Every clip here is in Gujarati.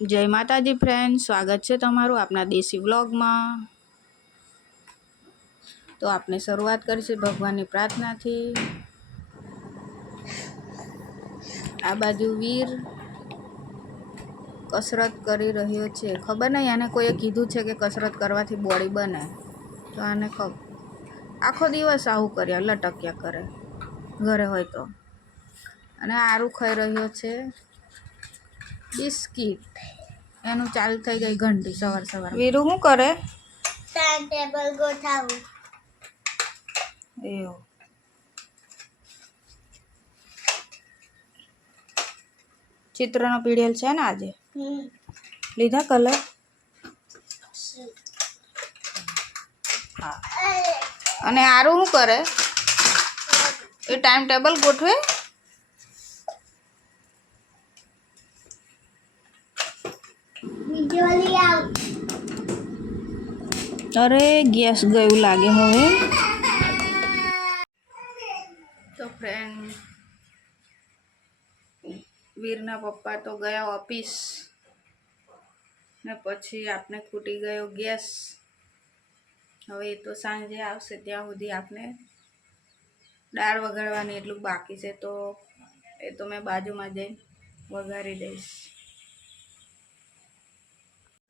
જય માતાજી ફ્રેન્ડ સ્વાગત છે તમારું આપણા દેશી વ્લોગમાં. તો આપણે શરૂઆત કરીશું ભગવાનની પ્રાર્થનાથી. આ બાજુ વીર કસરત કરી રહ્યો છે. ખબર નહીં, આને કોઈએ કીધું છે કે કસરત કરવાથી બોડી બને. તો આને આખો દિવસ આવું કર્યા, લટક્યા કરે. ઘરે હોય તો. અને આરું ખાઈ રહ્યો છે. બિસ્કિટ. એનું ચાલુ થઈ ગઈ ઘંટી સવાર સવાર. વીરુ શું કરે? ટાઈમ ટેબલ ગોઠાવું. એવું. ચિત્રનો પીડિયલ છે ને આજે? લીધા કલર? હા. અને આરું શું કરે? એ ટાઈમ ટેબલ ગોઠવે? અરે ગેસ ગયું લાગે હવે. તો ફ્રેન્ડ વીરના પપ્પા તો ગયા ઓફિસ. ને પછી આપણે ખૂટી ગયો ગેસ. હવે એ તો સાંજે આવશે ત્યાં સુધી આપણે દાળ વગાડવાની એટલું બાકી છે તો એ તો મેં બાજુમાં જઈને વઘારી દઈશ.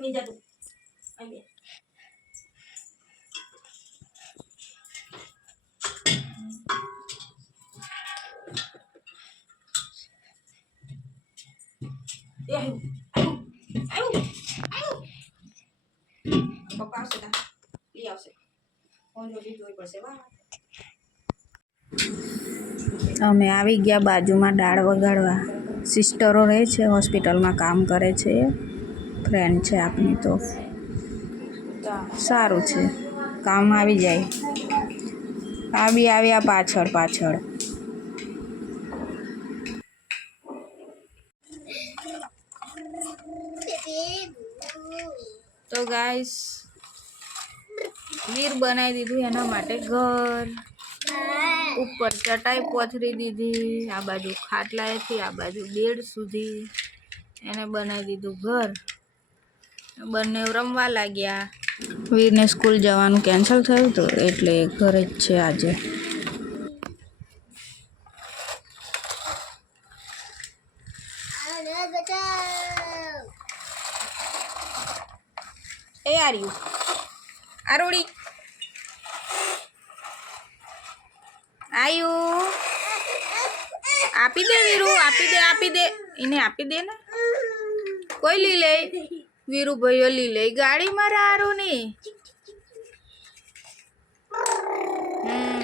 આલ્યો પપ્પા આવશે તા લઈ આવશે ફોન જોઈ જોઈ પડશે વાહ અમે આવી ગયા બાજુમાં દાળ વગાડવા. સિસ્ટરો રહે છે હોસ્પિટલમાં કામ કરે છે. ફ્રેન્ડ છે આપની તો. સારું છે. કામ આવી જાય. આવી આવ્યા પાછળ પાછળ. તો ગાઈસ વીર બનાવી દીધું એના માટે ઘર. ઉપર ચટાઈ પોથરી દીધી, આ બાજુ ખાટલાએથી આ બાજુ બેડ સુધી. એને બનાવી દીધું ઘર. બંને રમવા લાગ્યા. વીરને સ્કૂલ જવાનું કેન્સલ થયું હતું એટલે ઘરે જ છે આજે. એ આર્યું. આરોડી. આયુ. આપી દે વીરુ, આપી દે આપી દે. એને આપી દે ને? કોઈ લઈ લે. વીરુ અલી લઈ ગાડી મારા આરું ની હમ.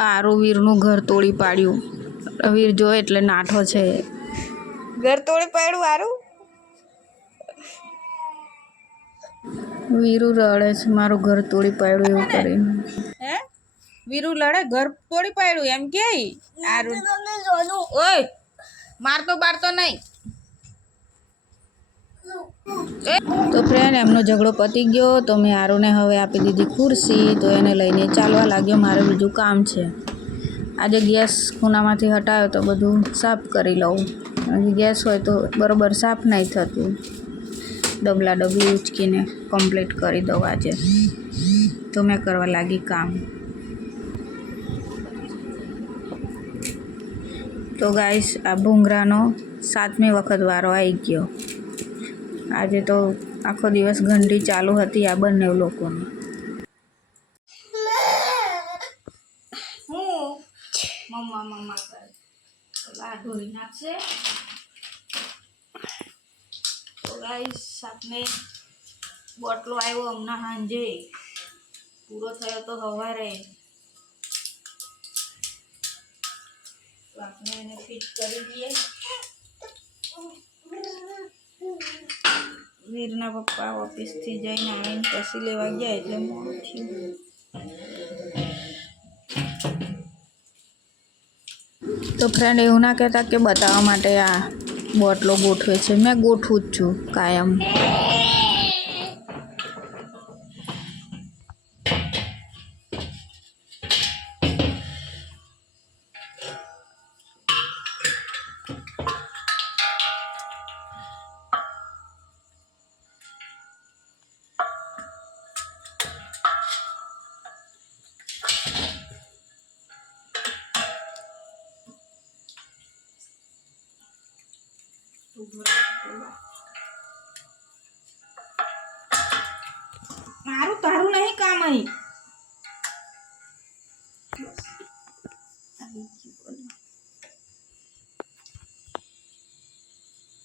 આરું વીરનું ઘર તોડી પાડ્યું. વીર જો એટલે નાઠો છે. ઘર તોડી પાડ્યું આરુ વીરુ રડે છે મારું ઘર તોડી પાડ્યું એવું કરીને. હે? વીરુ લડે ઘર તોડી પાડ્યું એમ કે? આરુ ઓય મારતો બારતો નહીં. તો ફ્રેન્ડ એમનો ઝઘડો પતી ગયો તો મેં આરુને હવે આપી દીધી ખુરશી, તો એને લઈને ચાલવા લાગ્યો. મારે બીજું કામ છે. આજે ગેસ ખૂનામાંથી હટાવ્યો તો બધું સાફ કરી લઉં. ગેસ હોય તો બરોબર સાફ નહીં થતું. ડબલા ડબલી ઉચકીને કમ્પ્લીટ કરી દઉં આજે. તો મેં કરવા લાગી કામ. તો ગાઈસ આ ભૂંગરાનો સાતમી વખત વારો આવી ગયો. આજે તો આખો દિવસ ઘંટી ચાલુ હતી આ બંને લોકોની. મમ્મા મમ્મા કરે. આ ઢોરી નાખશે. તો ગાઈસ બોટલો આવ્યો હમણાં સાંજે. પૂરો થયો તો સવારે. આપણે એને ફિટ કરી દઈએ. વીરના પપ્પા ઓફિસથી જઈને આવીને પછી લેવા ગયા એટલે મોડું તો ફ્રેન્ડ એવું ના કહેતા કે બતાવવા માટે આ બોટલો ગોઠવે છે. મેં ગોઠવું જ છું કાયમ. મારું તારું નહીં કામ અહીં.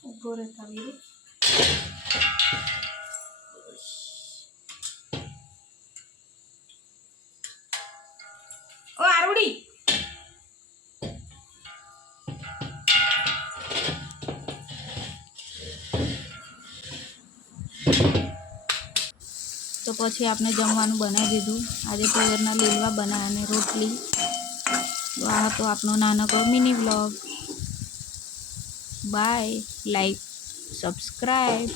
ઊભો રહે તો પછી આપણે જમવાનું બનાવી દીધું. આજે તુવેરના લીલવા બનાવ્યા અને રોટલી. આ હતો આપણો નાનકડો mini vlog. Bye, like, subscribe.